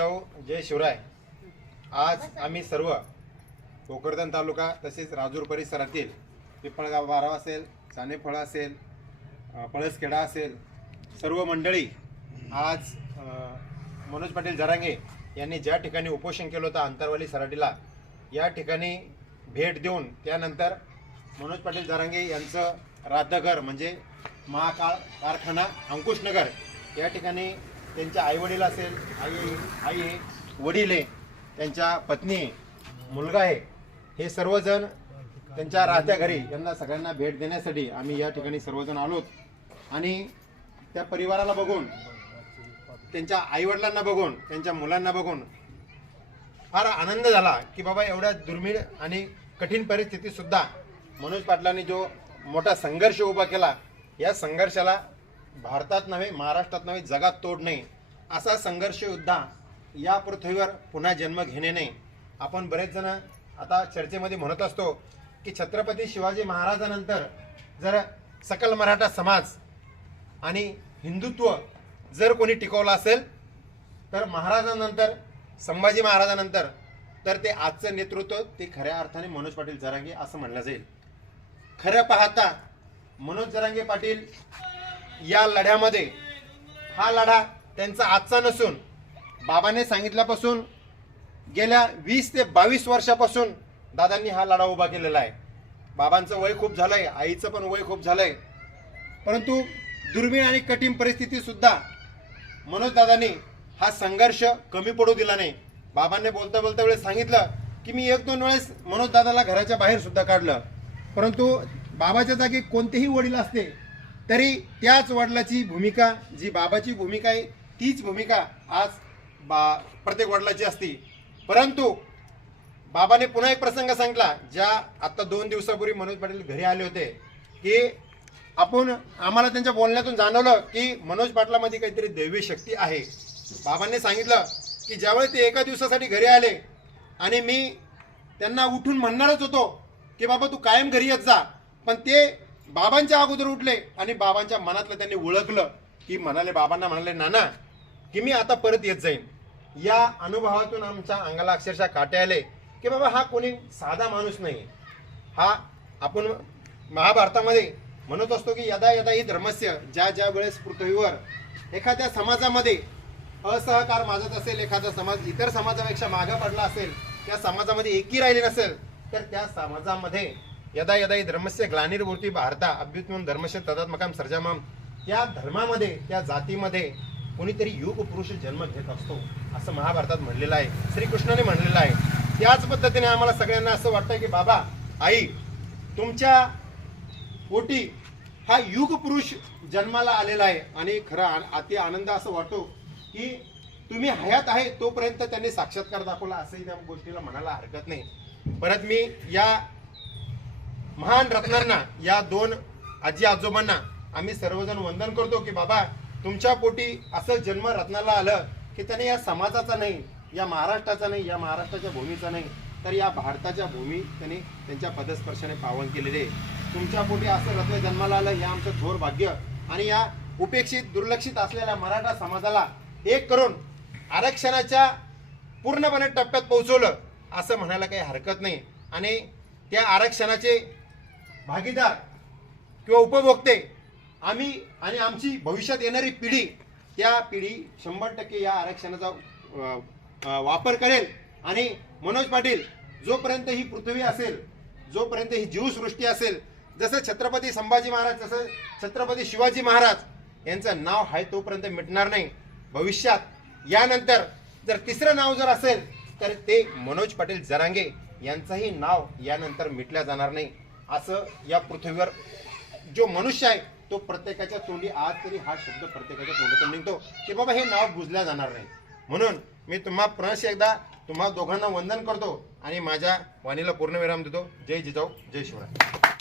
जय शिवराय. आज आम्ही सर्व भोकरदन तालुका तसेच राजूर परिसरातील पिंपळगाव बाराव असेल चानेफळ असेल पळसखेडा असेल सर्व मंडळी आज मनोज पाटील जरांगे यांनी ज्या ठिकाणी उपोषण केलं होतं अंतरवाली सराटीला या ठिकाणी भेट देऊन त्यानंतर मनोज पाटील जरांगे यांचं राधघर म्हणजे महाकाळ कारखाना अंकुशनगर या ठिकाणी त्यांच्या आईवडील असेल आई आई आहे वडील आहे त्यांच्या पत्नी आहे मुलगा आहे हे सर्वजण त्यांच्या राहत्या घरी यांना सगळ्यांना भेट देण्यासाठी आम्ही या ठिकाणी सर्वजण आलोत. आणि त्या परिवाराला बघून त्यांच्या आईवडिलांना बघून त्यांच्या मुलांना बघून फार आनंद झाला की बाबा एवढ्या दुर्मिळ आणि कठीण परिस्थितीसुद्धा मनोज पाटलांनी जो मोठा संघर्ष उभा केला या संघर्षाला भारतात नव्हे महाराष्ट्रात नव्हे जगात तोड नाही. असा संघर्ष योद्धा या पृथ्वीवर पुन्हा जन्म घेणे नाही. आपण बरेच जण आता चर्चेमध्ये म्हणत असतो की छत्रपती शिवाजी महाराजानंतर जर सकल मराठा समाज आणि हिंदुत्व जर कोणी टिकवलं असेल तर महाराजानंतर संभाजी महाराजानंतर तर ते आजचं नेतृत्व ते खऱ्या अर्थाने मनोज पाटील जरांगे असं म्हणलं जाईल. खरं पाहता मनोज जरांगे पाटील या लढ्यामध्ये हा लढा त्यांचा आजचा नसून बाबाने सांगितल्यापासून गेल्या वीस ते बावीस वर्षापासून दादांनी हा लढा उभा केलेला आहे. बाबांचं वय खूप झालंय आईचं पण वय खूप झालंय. परंतु दुर्मिळ आणि कठीण परिस्थितीसुद्धा मनोजदादांनी हा संघर्ष कमी पडू दिला नाही. बाबांनी बोलता बोलता वेळेस सांगितलं की मी एक दोन वेळेस मनोजदादाला घराच्या बाहेर सुद्धा काढलं. परंतु बाबाच्या जागी कोणतेही वडील असते तरी त्याच वडिलाची भूमिका जी बाबाची भूमिका आहे तीच भूमिका आज बा प्रत्येक वडिलाची असती. परंतु बाबाने पुन्हा एक प्रसंग सांगितला ज्या आत्ता दोन दिवसापूर्वी मनोज पाटील घरी आले होते की आपण आम्हाला त्यांच्या बोलण्यातून जाणवलं की मनोज पाटलामध्ये काहीतरी दैवी शक्ती आहे. बाबांनी सांगितलं की ज्यावेळी ते एका दिवसासाठी घरी आले आणि मी त्यांना उठून म्हणणारच होतो की बाबा तू कायम घरी येत जा पण ते बाबांच्या अगोदर उठले आणि बाबांच्या मनातलं त्यांनी ओळखलं की म्हणाले बाबांना म्हणाले नाना की मी आता परत येत जाईन. या अनुभवातून आमच्या अंगाला अक्षरशः काटे आले की बाबा हा कोणी साधा माणूस नाही हा आपण महाभारतामध्ये म्हणत असतो की यदा यदा ही धर्मस्य ज्या ज्या वेळेस पृथ्वीवर एखाद्या समाजामध्ये असहकार माजत असेल एखादा समाज इतर समाजापेक्षा मागं पडला असेल त्या समाजामध्ये एकी राहिली नसेल तर त्या समाजामध्ये यदा यदा ही धर्मस्य ग्लानिर्मूर्ती भारता अभ्युत्मन धर्मस्य तदात्मकाम सर्जामाम त्या धर्मामध्ये त्या जातीमध्ये कोणीतरी युग पुरुष जन्म घेत असतो असं महाभारतात म्हणलेलं आहे श्रीकृष्णाने म्हणलेलं आहे. त्याच पद्धतीने आम्हाला सगळ्यांना असं वाटतं की बाबा आई तुमच्या पोटी हा युग पुरुष जन्माला आलेला आहे. आणि खरं अति आनंद असं वाटतो की तुम्ही हयात आहे तोपर्यंत त्यांनी साक्षात्कार दाखवला असंही त्या गोष्टीला म्हणायला हरकत नाही. परत मी या महान रत्नांना या दोन आजी आजोबांना आम्ही सर्वजण वंदन करतो की बाबा तुमच्या पोटी असं जन्म रत्नाला आलं की त्याने या समाजाचा नाही या महाराष्ट्राचा नाही या महाराष्ट्राच्या भूमीचा नाही तर या भारताच्या भूमी त्यांनी त्यांच्या पदस्पर्शाने पावन केलेले आहे. तुमच्या पोटी असं रत्न जन्माला आलं हे आमचं थोर भाग्य आणि या उपेक्षित दुर्लक्षित असलेल्या मराठा समाजाला एक करून आरक्षणाच्या पूर्णपणे टप्प्यात पोहोचवलं असं म्हणायला काही हरकत नाही आणि त्या आरक्षणाचे भागीदार किंवा उपभोक्ते आम्ही आणि आमची भविष्यात येणारी पिढी त्या पिढी शंभर टक्के या आरक्षणाचा वापर करेल. आणि मनोज पाटील जोपर्यंत ही पृथ्वी असेल जोपर्यंत ही जीवसृष्टी असेल जसं छत्रपती संभाजी महाराज जसं छत्रपती शिवाजी महाराज यांचं नाव आहे तोपर्यंत मिटणार नाही. भविष्यात यानंतर जर तिसरं नाव जर असेल तर ते मनोज पाटील जरांगे यांचंही नाव यानंतर मिटल्या जाणार नाही. असं या पृथ्वीवर जो मनुष्य आहे तो प्रत्येकाच्या तोंडी आज तरी हा शब्द प्रत्येकाच्या तोंडातून निघतो की बाबा हे नाव बुजल्या जाणार नाही. म्हणून मी तुम्हा प्रणश एकदा तुम्हा दोघांना वंदन करतो आणि माझ्या वाणीला पूर्णविराम देतो. जय जिजाऊ जय शिवराय.